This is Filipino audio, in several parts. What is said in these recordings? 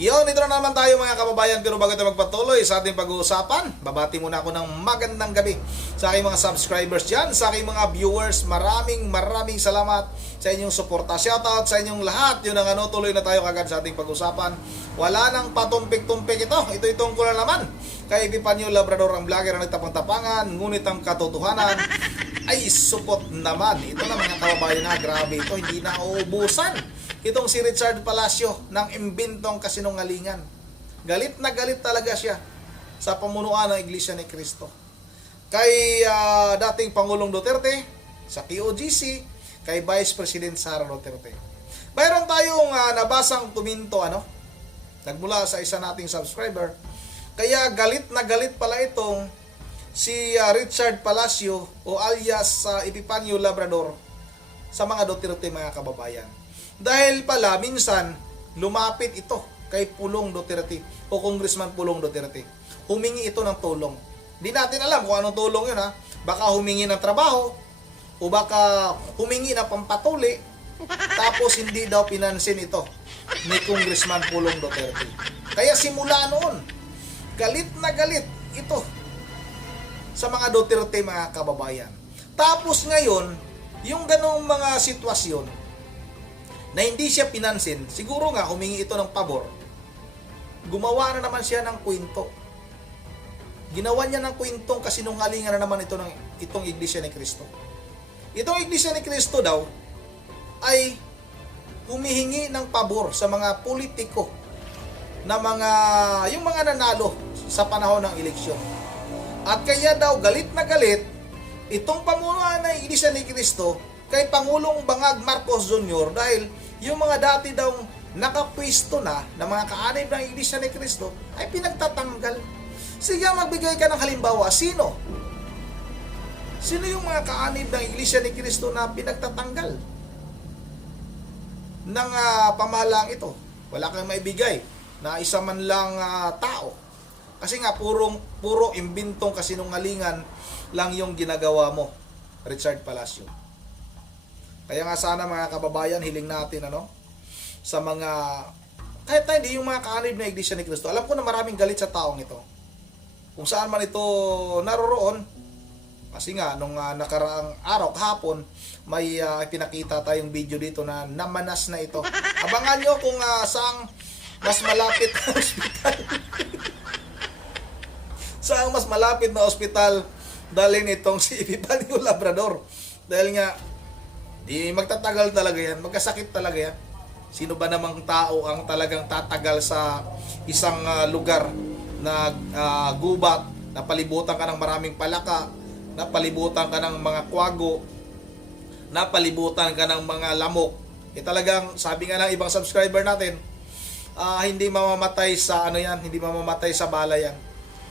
Yun, ito na naman tayo mga kababayan. Pero bago tayo magpatuloy sa ating pag-uusapan, babati muna ako ng magandang gabi sa aking mga subscribers dyan, sa aking mga viewers. Maraming salamat sa inyong suporta. Shoutout sa inyong lahat. Yun ang tuloy na tayo kagad sa ating pag-usapan. Wala nang patumpik-tumpik ito. Ito'y tungkol na naman kay Epifanio Labrador, ang vlogger na nagtapang-tapangan, ngunit ang katotohanan ay supot naman. Ito na mga kababayan na, grabe ito, hindi na uubusan. Itong si Richard Palacio ng imbentong kasinungalingan. Galit na galit talaga siya sa pamunuan ng Iglesia ni Cristo. Kay dating Pangulong Duterte, sa QOGC, kay Vice President Sara Duterte. Mayroon tayong nabasang tuminto, nagmula sa isa nating subscriber. Kaya galit na galit pala itong si Richard Palacio o alias Epifanio Labrador sa mga Duterte, mga kababayan. Dahil pala minsan lumapit ito kay Pulong Duterte o Congressman Pulong Duterte. Humingi ito ng tulong. Di natin alam kung anong tulong yun Baka humingi ng trabaho o baka humingi ng pampatuli tapos hindi daw pinansin ito ni Congressman Pulong Duterte. Kaya simula noon, galit na galit ito sa mga Duterte, mga kababayan. Tapos ngayon, yung ganong mga sitwasyon na hindi siya pinansin, siguro nga humingi ito ng pabor, gumawa na naman siya ng kwento. Ginawa niya ng kwentong kasinungalingan na naman itong Iglesia ni Cristo. Itong Iglesia ni Cristo daw ay humihingi ng pabor sa mga politiko na yung mga nanalo sa panahon ng eleksyon. At kaya daw galit na galit itong pamunuan ng Iglesia ni Cristo kay Pangulong Bangag Marcos Jr. dahil yung mga dati daw nakapwesto na mga kaanib ng Iglesia ni Cristo ay pinagtatanggal. Sige, magbigay ka ng halimbawa. Sino? Sino yung mga kaanib ng Iglesia ni Cristo na pinagtatanggal ng pamahalaan ito? Wala kang maibigay na isa man lang tao. Kasi nga puro imbentong kasinungalingan lang yung ginagawa mo, Richard Palacio. Kaya nga sana mga kababayan, hiling natin sa mga, kahit na hindi yung mga kaanib na Iglesia ni Cristo. Alam ko na maraming galit sa taong ito. Kung saan man ito naroroon, kasi nga nung nakaraang araw, kahapon, may pinakita tayong video dito na namanas na ito. Abangan nyo kung saang mas malapit na ospital. Saang mas malapit na ospital dalhin itong si Epifanio Labrador. Dahil nga, di magtatagal talaga yan, magkasakit talaga yan. Sino ba namang tao ang talagang tatagal sa isang lugar na gubat, na palibutan ka ng maraming palaka, na palibutan ka ng mga kwago, na palibutan ka ng mga lamok. Talagang, sabi nga ng ibang subscriber natin, hindi mamamatay sa hindi mamamatay sa bala yan.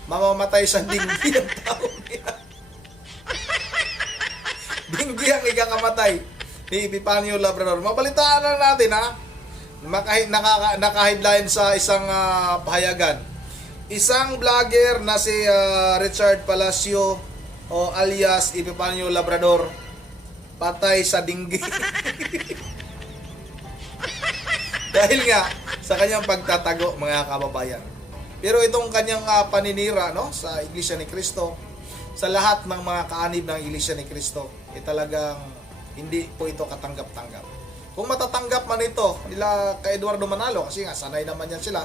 Mamamatay sa dinggi ang tao niya. Dinggi ang ikakamatay ni Epifanio Labrador. Mabalitaan lang natin naka-headline sa isang pahayagan. Isang vlogger na si Richard Palacio o alias Epifanio Labrador patay sa dinggi. Dahil nga sa kanyang pagtatago, mga kababayan. Pero itong kanyang paninira sa Iglesia ni Cristo, sa lahat ng mga kaanib ng Iglesia ni Cristo, talagang hindi po ito katanggap-tanggap. Kung matatanggap man ito nila kay Eduardo Manalo, kasi nga sanay naman yan sila,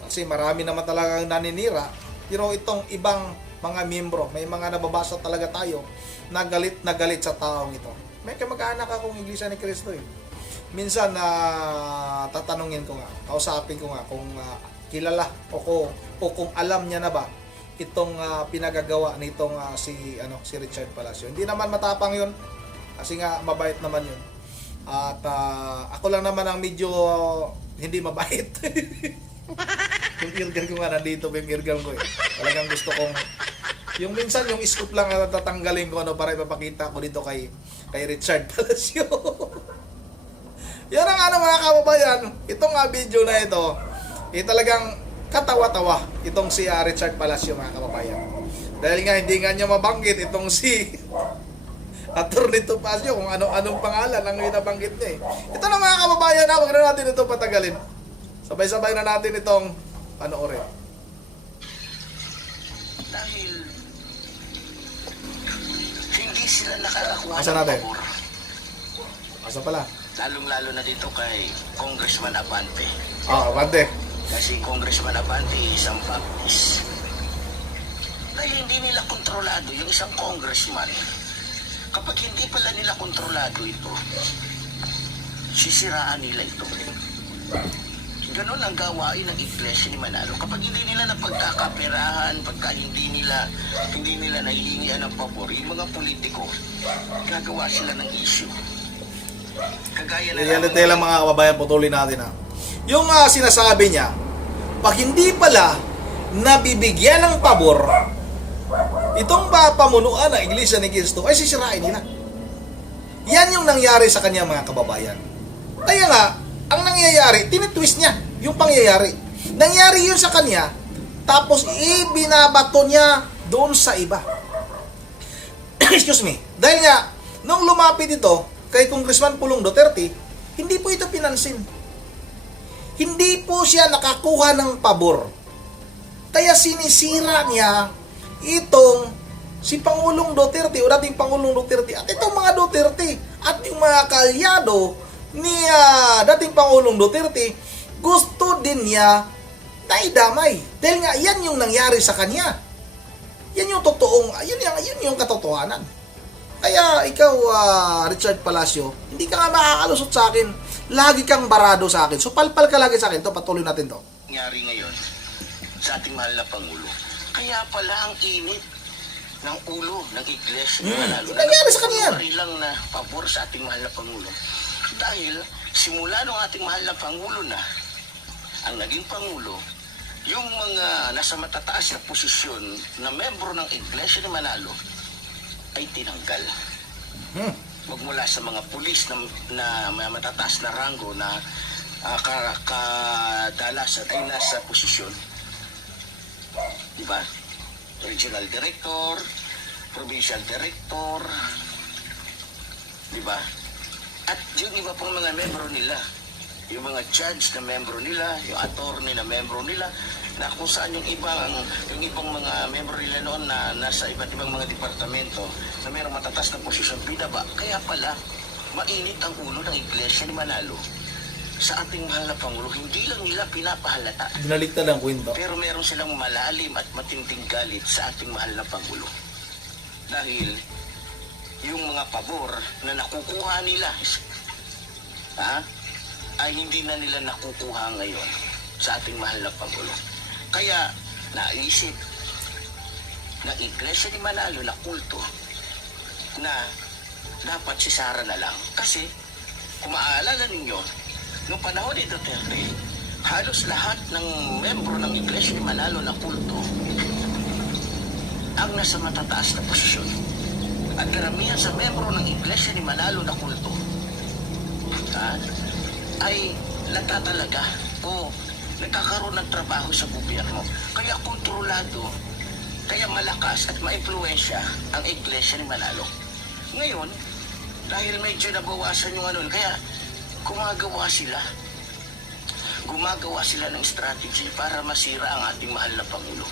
kasi marami naman talagang naninira, pero itong ibang mga miyembro, may mga nababasa talaga tayo na galit sa taong ito. May kamag-anak akong Iglesia ni Cristo Minsan tatanungin ko nga, kausapin ko nga kung kilala o kung alam niya na ba itong pinagagawa nitong si Richard Palacio. Hindi naman matapang 'yon. Kasi nga mabait naman 'yun. At ako lang naman ang medyo hindi mabait. Yung eargun ko nga nandito, yung eargun ko Talagang gusto kong yung minsan yung scoop lang tatanggalin ko para ipapakita ko dito kay Richard Palacio. Yan ang mga kababayan, itong video na ito, talagang katawa-tawa itong si Richard Palacio, mga kababayan. Dahil nga hindi nga niya mabanggit itong si Attorney Topacio kung anong pangalan ang binabanggit niya Ito na mga kababayan, huwag na natin ito patagalin. Sabay-sabay na natin itong panoorin. Dahil hindi sila nakakakuha Asa ng natin? pabor. Asa pala? Lalong-lalo na dito kay Congressman Abante. Bante. Kasi Congressman Abante, isang Baptist. Dahil hindi nila kontrolado yung isang congressman. Kapag hindi pala nila kontrolado ito, sisiraan nila ito. Ganon ang gawain ng Iglesia ni Manalo. Kapag hindi nila napagkakaperahan, pagka hindi nila nahihingian ng pabor, yung mga politiko, gagawa sila ng issue. Kagaya na Reality lang mga kababayan, patuloy natin ha. Yung sinasabi niya, pag hindi pala nabibigyan ng pabor, itong pamunuan ng Iglesia ni Cristo ay sisirain nila. Yan yung nangyari sa kanya mga kababayan. Kaya nga, ang nangyayari, tinitwist niya yung pangyayari. Nangyari yun sa kanya, tapos ibinabato niya doon sa iba. Excuse me. Dahil nga, nung lumapit ito kay Congressman Pulong Duterte, hindi po ito pinansin. Hindi po siya nakakuha ng pabor. Kaya sinisira niya itong si Pangulong Duterte o dating Pangulong Duterte at itong mga Duterte at yung mga kalyado ni dating Pangulong Duterte, gusto din niya na idamay. Dahil nga yan yung nangyari sa kanya. Yan yung totoong, yun yung katotohanan. Kaya ikaw, Richard Palacio, hindi ka nga makakalusot sa akin. Lagi kang barado sa akin. So palpal ka lagi sa akin. Patuloy natin to. nangyari ngayon sa ating mahal na Pangulo. Kaya pala ang init ng ulo ng Iglesia ni Manalo. Nangyari sa kanya. Lang na pabor sa ating mahal na Pangulo. Dahil simula nung ating mahal na Pangulo na ang naging Pangulo, yung mga nasa matataas na posisyon na membro ng Iglesia ni Manalo ay tinanggal. Magmula sa mga pulis na matataas na ranggo na kadalasan ay nasa posisyon. Diba? Regional Director, Provincial Director, diba? At yung iba pang mga membro nila, yung mga judge na membro nila, yung attorney na membro nila, na kung saan yung ibang mga membro nila noon na nasa iba't ibang mga departamento na mayroong matatas na posisyon, binaba. Kaya pala, mainit ang ulo ng Iglesia ni Manalo sa ating mahal na Pangulo. Hindi lang nila pinapahalata. Binaligtad ang kwento. Pero meron silang malalim at matinding galit sa ating mahal na Pangulo. Dahil yung mga pabor na nakukuha nila ay hindi na nila nakukuha ngayon sa ating mahal na Pangulo. Kaya naisip ng Iglesia ni Manalo na kulto na dapat si Sara na lang. Kasi kung maaalala ninyo, noong panahon ni Duterte, halos lahat ng membro ng Iglesia ni Manalo na kulto ang nasa matataas na posisyon. At karamihan sa membro ng Iglesia ni Manalo na kulto ay natatalaga o nagkakaroon ng trabaho sa gobyerno. Kaya kontrolado, kaya malakas at maimpluwensya ang Iglesia ni Manalo. Ngayon, dahil medyo nabawasan yung kaya gumagawa sila ng strategy para masira ang ating mahal na Pangulo.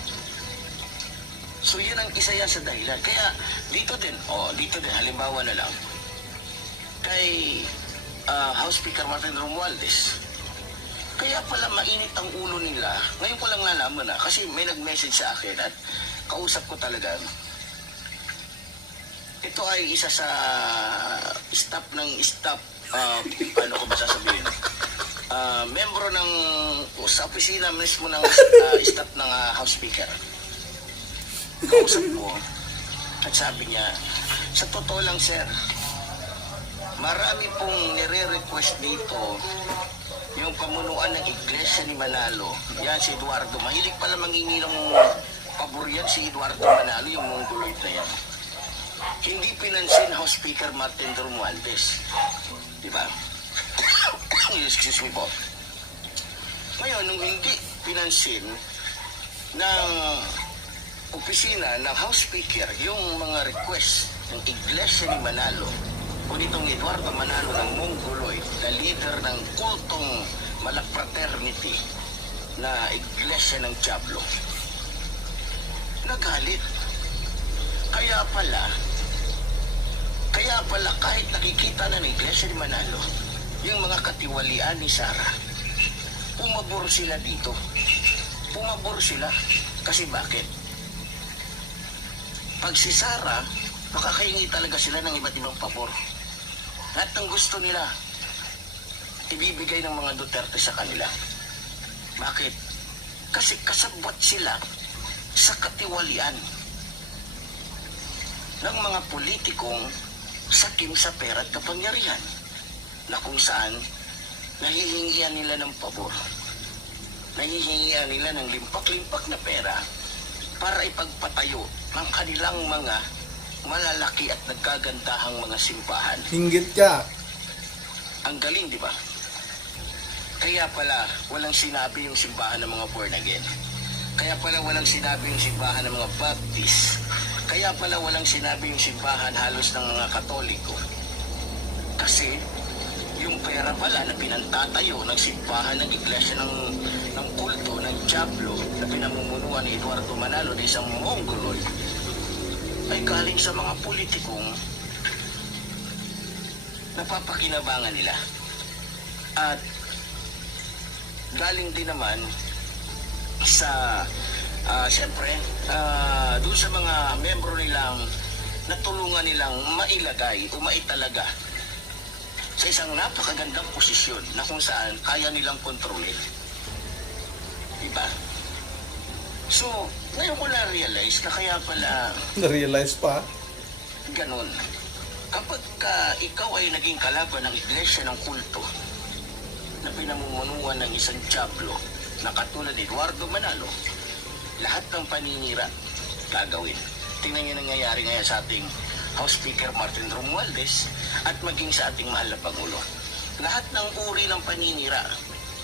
So yun ang isa yan sa dahilan. Kaya dito din, halimbawa na lang, kay House Speaker Martin Romualdez, kaya pala mainit ang ulo nila. Ngayon ko lang nalaman kasi may nag-message sa akin at kausap ko talaga. Ito ay isa sa staff, paano ko ba sasabihin? Membro ng sa opisina mismo ng staff ng House Speaker. Kausap ko at sabi niya, sa totoo lang sir, marami pong nire-request dito yung pamunuan ng Iglesia ni Manalo. Yan si Eduardo, mahilig pala mangingi ng pabor yan si Eduardo Manalo, yung Mongoloid na yan. Hindi pinansin House Speaker Martin Romualdez. Diba? Excuse me po. Ngayon, nung hindi pinansin ng opisina ng House Speaker yung mga request ng Iglesia ni Manalo o nitong Eduardo Manalo ng Mongoloid, na leader ng kultong malafraternity na iglesia ng Diablo. Nagalit. Kaya pala kahit nakikita na ng iglesia ni Manalo, yung mga katiwalian ni Sara, pumabor sila dito. Pumabor sila. Kasi bakit? Pag si Sara, makakahingi talaga sila ng iba't ibang pabor. Lahat ng gusto nila, ibibigay ng mga Duterte sa kanila. Bakit? Kasi kasabwat sila sa katiwalian ng mga politikong sakim sa pera at kapangyarihan na kung saan nahihingian nila ng pabor. Nahihingian nila ng limpak-limpak na pera para ipagpatayo ng kanilang mga malalaki at nagkagandahang mga simbahan. Hinggit ka. Ang galing, di ba? Kaya pala walang sinabi yung simbahan ng mga born again. Kaya pala walang sinabi yung simbahan ng mga Baptist. Kaya pala walang sinabi yung simbahan halos ng mga Katoliko. Kasi yung pera pala na pinantatayo ng simbahan ng iglesia ng kulto, ng Diablo na pinamumunuan ni Eduardo Manalo na isang Mongoloid ay galing sa mga politikong napapakinabangan nila. At galing din naman sa siyempre doon sa mga membro nilang natulungan nilang mailagay o maitalaga sa isang napakagandang posisyon na kung saan kaya nilang kontrolin. Diba? So, ngayon ko na-realize na kaya pala Na-realize pa. ganun. Kapag ikaw ay naging kalaban ng iglesia ng kulto na pinamumunuan ng isang Diablo na katulad ni Eduardo Manalo, lahat ng paninira gagawin. Tingnan niyo nangyayari ngayon sa ating House Speaker Martin Romualdez at maging sa ating mahal na Pangulo. Lahat ng uri ng paninira,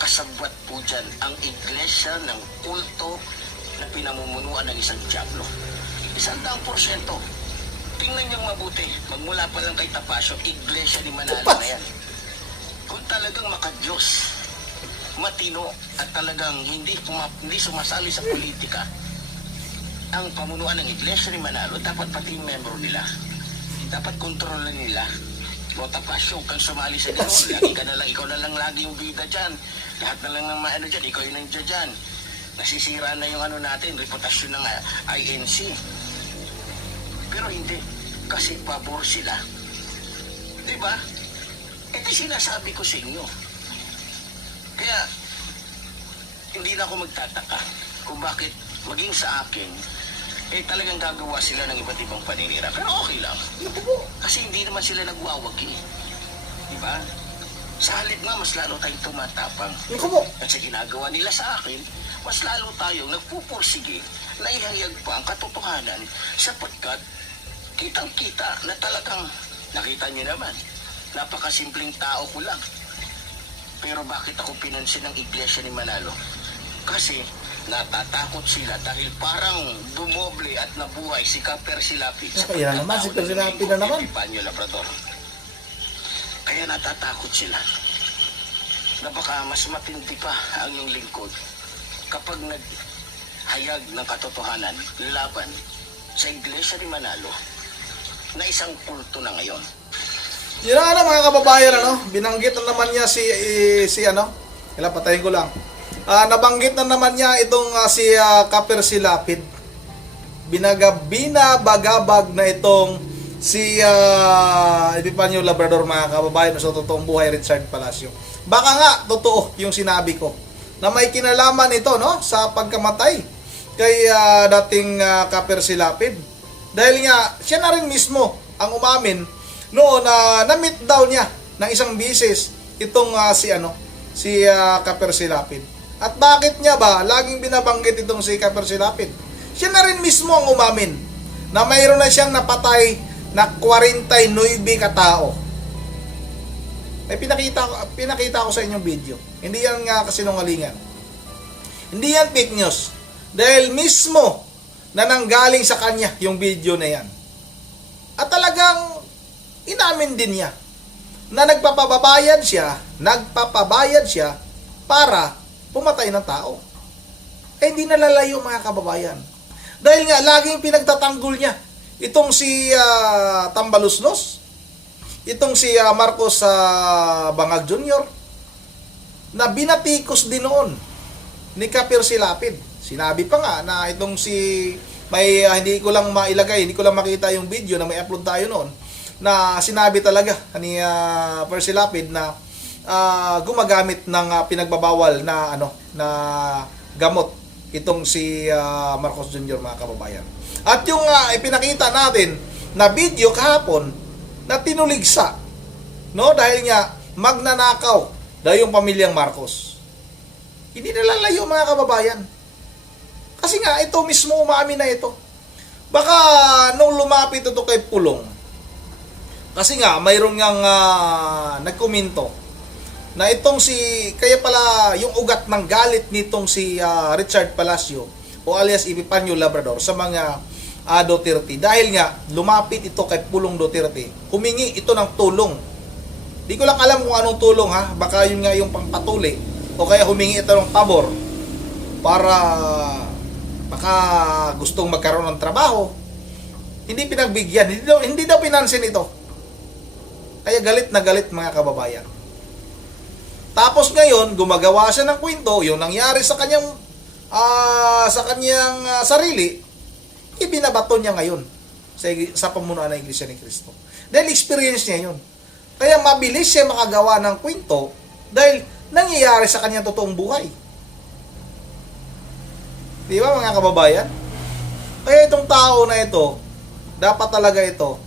kasabwat po dyan ang iglesia ng kulto na pinamumunuan ng isang Diablo. 100%. Tingnan niyong mabuti, magmula pa lang kay Tapasio, iglesia ni Manalo na yan. Kung talagang makadiyos, matino at talagang hindi sumasali sa politika, ang pamunuan ng iglesia ni Manalo, dapat pati yung membro nila. Dapat kontrolin nila. O Tapasio, kang sumali sa gano'n, lagi ka na lang, ikaw na lang lagi yung bida dyan. Lahat na lang ng maano dyan, ikaw yung nandiyan dyan. Nasisira na yung ano natin, reputasyon ng INC. Pero hindi, kasi pabor sila. Diba? Ito sinasabi ko sa inyo. Kaya, hindi na ako magtataka kung bakit maging sa akin, talagang gagawa sila ng iba't ibang paninira. Pero okay lang. Kasi hindi naman sila nagwawagi. Diba? Sa halip nga, mas lalo tayong tumatapang. At sa ginagawa nila sa akin, mas lalo tayong nagpupursige na ihayag pa ang katotohanan sapagkat kitang-kita na talagang nakita niyo naman, napakasimpleng tao ko lang. Pero bakit ako pinansin ng iglesia ni Manalo? Kasi natatakot sila dahil parang dumoble at nabuhay si Kaper Silapid. Kaya naman, si Kaper Silapid na naman. Epipanyo Labrador. Kaya natatakot sila na baka mas matindi pa ang iyong lingkod kapag naghayag ng katotohanan laban sa iglesia ni Manalo na isang kulto na ngayon. Yun na ano mga kababayan, binanggit na naman niya si patayin ko lang. Nabanggit na naman niya itong si Kaper Silapid. Binabagabag na itong si Epipanyo Labrador mga kababayan sa totoong buhay Richard Palacio. Baka nga totoo yung sinabi ko na may kinalaman ito sa pagkamatay kay dating Kaper Silapid. Dahil nga siya na rin mismo ang umamin noon na na-meet daw niya ng isang bisis itong si Kaper Silapid. At bakit niya ba laging binabanggit itong si Kaper Silapid? Siya na rin mismo ang umamin na mayroon na siyang napatay na 49 katao. Pinakita ko sa inyong video. Hindi yan nga kasinungalingan. Hindi yan fake news. Dahil mismo na nanggaling sa kanya yung video na yan. At talagang inamin din niya na nagpapabayad siya para pumatay ng tao. Eh, hindi nalalayo mga kababayan. Dahil nga, laging pinagtatanggol niya itong si Tambaluslos, itong si Marcos Bangag Jr., na binatikos din noon ni Kapir Silapid. Sinabi pa nga na itong si hindi ko lang mailagay, hindi ko lang makita yung video na may upload tayo noon, na sinabi talaga ni Percy Lapid na gumagamit ng pinagbabawal na na gamot itong si Marcos Jr., mga kababayan. At yung ipinakita natin na video kahapon na tinuligsa, no, dahil nga magnanakaw dahil yung pamilyang Marcos. Hindi nalalayo mga kababayan. Kasi nga, ito mismo umamin na ito. Baka nung lumapit ito kay Pulong, kasi nga, mayroong ngang nagkomento na itong kaya pala yung ugat ng galit nitong si Richard Palacio o alias Epipanyo Labrador sa mga Duterte. Dahil nga, lumapit ito kay Pulong Duterte. Humingi ito ng tulong. Di ko lang alam kung anong tulong ha. Baka yun nga yung pangpatuli. O kaya humingi ito ng pabor para baka gustong magkaroon ng trabaho. Hindi pinagbigyan. Hindi daw pinansin ito. Kaya galit na galit mga kababayan. Tapos ngayon, gumagawa siya ng kwento, yung nangyari sa kanyang sarili, ibinabato niya ngayon sa pamunuan ng Iglesia ni Cristo. Dahil experience niya yun. Kaya mabilis siya makagawa ng kwento dahil nangyayari sa kanyang totoong buhay. Di ba mga kababayan? Kaya itong tao na ito, dapat talaga ito,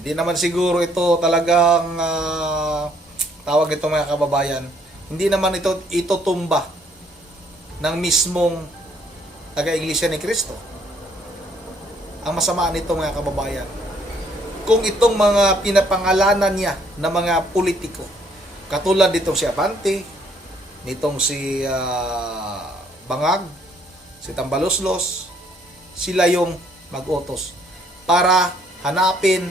hindi naman siguro ito talagang tawag ito mga kababayan, hindi naman ito itutumba ng mismong taga-Iglesia ni Cristo. Ang masama nito mga kababayan, kung itong mga pinapangalanan niya na mga politiko, katulad nitong si Abante, nitong si Bangag, si Tambaluslos, sila yung mag-utos para hanapin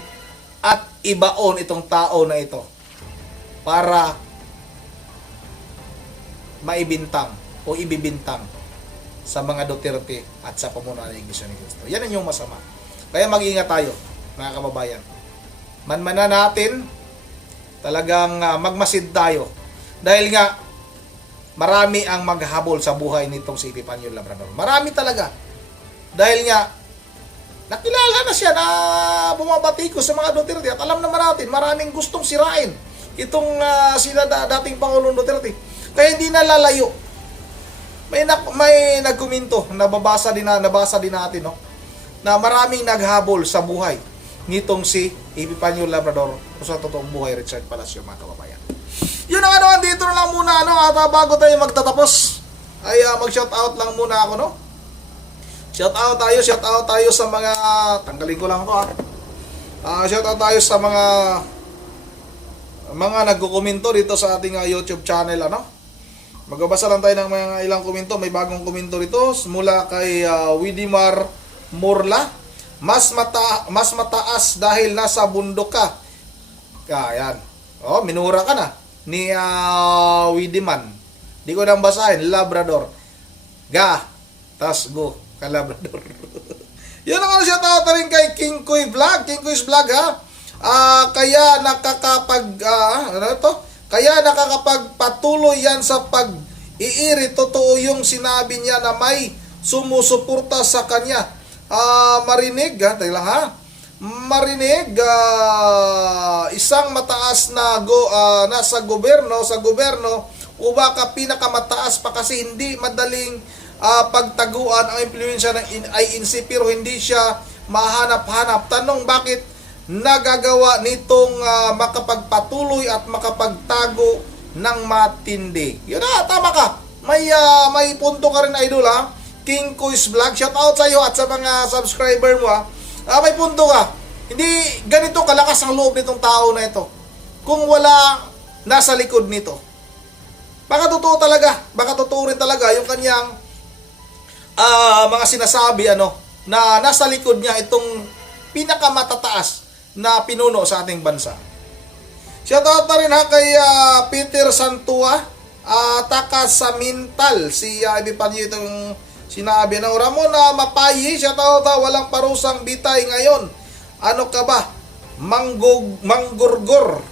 at ibaon itong tao na ito para maibintang o ibibintang sa mga Duterte at sa pamunuan ng Iglesia ni Cristo. Yan ang yung masama. Kaya mag-ingat tayo, mga kababayan. Manmanan natin, talagang magmasid tayo. Dahil nga, marami ang maghabol sa buhay nitong si Epipanyo Labrador. Marami talaga. Dahil nga, nakilala na siya na bumabati ko sa mga Duterte. At alam naman natin, maraming gustong sirain itong sila dating Pangulong Duterte. Kaya hindi nalalayo. May nagkomento, nabasa din natin, no? Na maraming naghabol sa buhay nitong si Epipanyo Labrador o sa totoong buhay Richard Palacio, mga kababayan. Yun ang dito na lang muna, at bago tayo magtatapos ay mag-shoutout lang muna ako, no? Shoutout tayo sa mga, tanggalin ko lang to shoutout tayo sa mga nagko-komento dito sa ating YouTube channel, Magbabasa lang tayo ng mga ilang komento. May bagong komento rito mula kay Widimar Morla. Mas mataas dahil nasa bundok ka. Yan. Minura ka na ni Widiman. Di ko nang basahin. Labrador. Tas go. Labrador. Yun ang shoutout na rin kay King Koy Vlog. King Koy's Vlog, kaya kaya nakakapagpatuloy yan sa pag-iiri. Totoo yung sinabi niya na may sumusuporta sa kanya. Marinig, Marinig, isang mataas na nasa gobyerno, o baka pinakamataas pa kasi hindi madaling pagtaguan ang impluwensya ng INC pero hindi siya mahanap-hanap. Tanong, bakit nagagawa nitong makapagpatuloy at makapagtago ng matindi? Yun tama ka. May punto ka rin, idol, King Koy's Vlog. Shout out sa iyo at sa mga subscriber mo, may punto ka. Hindi ganito kalakas ang loob nitong tao na ito kung wala nasa likod nito. Baka totoo rin talaga yung kanyang mga sinasabi na nasa likod niya itong pinakamatataas na pinuno sa ating bansa. Shoutout na rin ha kay Peter Santua, taka sa Mintal. Si Epipanyo itong sinabi ng Ramon Mapayi. Shoutout ha, walang parusang bitay ngayon. Ano ka ba? Manggurgur.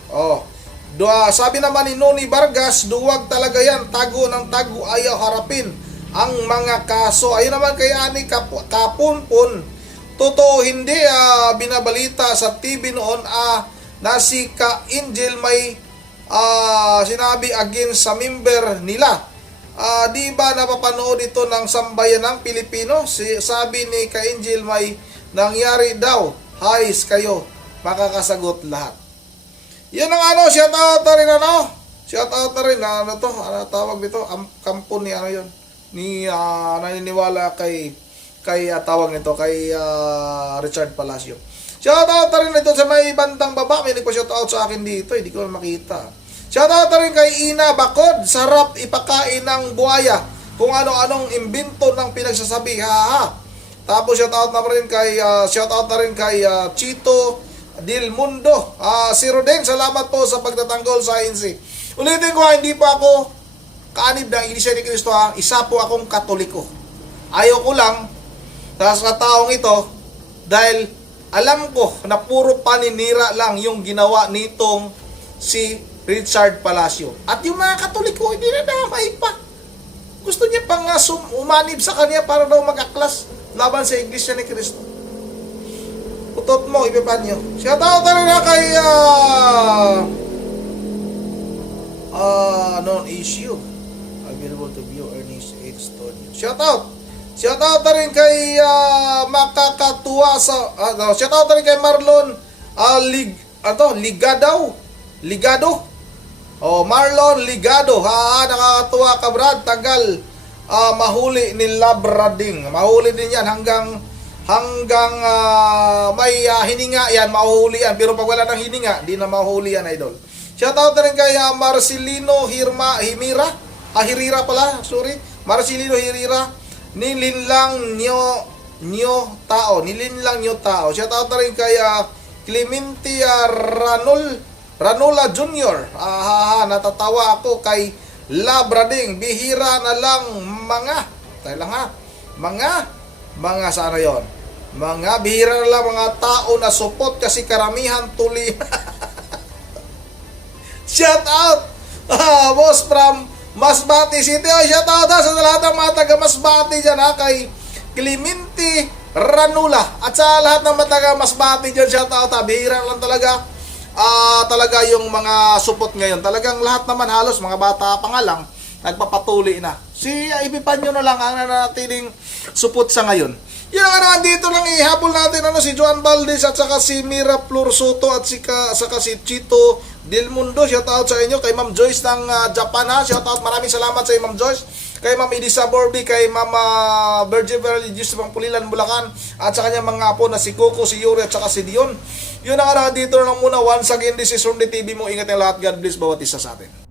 Sabi naman ni Noni Vargas, duwag talaga yan, tago ng tago, ayaw harapin ang mga kaso. Ayun naman kay Ani Kapunpun, totoo hindi, binabalita sa TV noon na si Ka Angel may sinabi against sa member nila. Di ba napapanood ito ng sambayan ng Pilipino? Sabi ni Ka Angel may nangyari daw. Hayes kayo, makakasagot lahat. Yan ang shoutout na rin shoutout na rin tawag dito, kampo ni yun, ni naniniwala kay tawag nito kay Richard Palacio. Shoutout na rin ito sa may bandang baba, may nagpa-shoutout sa akin dito, hindi ko makita. Shoutout na rin kay Ina Bakod, sarap ipakain ng buhaya kung ano-anong imbento ng pinagsasabi, Tapos shoutout na rin kay Chito Del Mundo. Si Roden, salamat po sa pagtatanggol sa INC. Ulitin ko hindi pa ako kaanib ng Iglesia ni Cristo isa po akong Katoliko. Ayaw ko lang sa taong ito dahil alam ko na puro paninira lang yung ginawa nitong si Richard Palacio. At yung mga Katoliko, hindi na damay pa. Gusto niya pang umanib sa kanya para daw mag-aklas laban sa Iglesia ni Cristo. Utot mo, Epipanyo. Shoutout na rin kay non-issue. Available to view Ernest H. Studio. Shoutout na rin kay makakatuwa sa shoutout na rin kay Marlon Ligado. Marlon Ligado. Nakakatuwa ka, Brad. Tagal mahuli ni Labrading. Mahuli din yan hanggang may hininga yan, mahuhuli yan. Pero pag wala ng hininga, di na mahuhuli yan, idol. Shoutout na rin kay Marcelino Hirira Nilinlang nyo tao. Shoutout na rin kay Clementia Ranula Jr. Natatawa ako kay Labrading. Bihira na lang mga sana yon. Mga bihira na lang mga tao na support kasi karamihan tuli. Shout out! Boss from Masbate City. Shout out sa lahat ng mga taga Masbate dyan kay Clemente Ranula. At sa lahat ng mga taga Masbate dyan, shout out bihira lang talaga. Talaga yung mga support ngayon. Talagang lahat naman halos mga bata pa nga lang nagpapatuli na. Si Epipanyo na lang ang nanatiling support sa ngayon. Yan ang dito lang ihabol natin si Joan Valdez at saka si Mira Flor Soto at saka si Chito Del Mundo. Shout out sa inyo kay Ma'am Joyce ng Japan Shout out, maraming salamat sa iyo Ma'am Joyce. Kay Ma'am Elisa Borby, kay Mama Virgin Religious ng Pulilan, Bulacan at sa kanyang mga apo na si Coco, si Yuri at saka si Dion. Yun ang dito lang muna. Once again, this is Ronde TV mo. Ingat ang lahat. God bless bawat isa sa atin.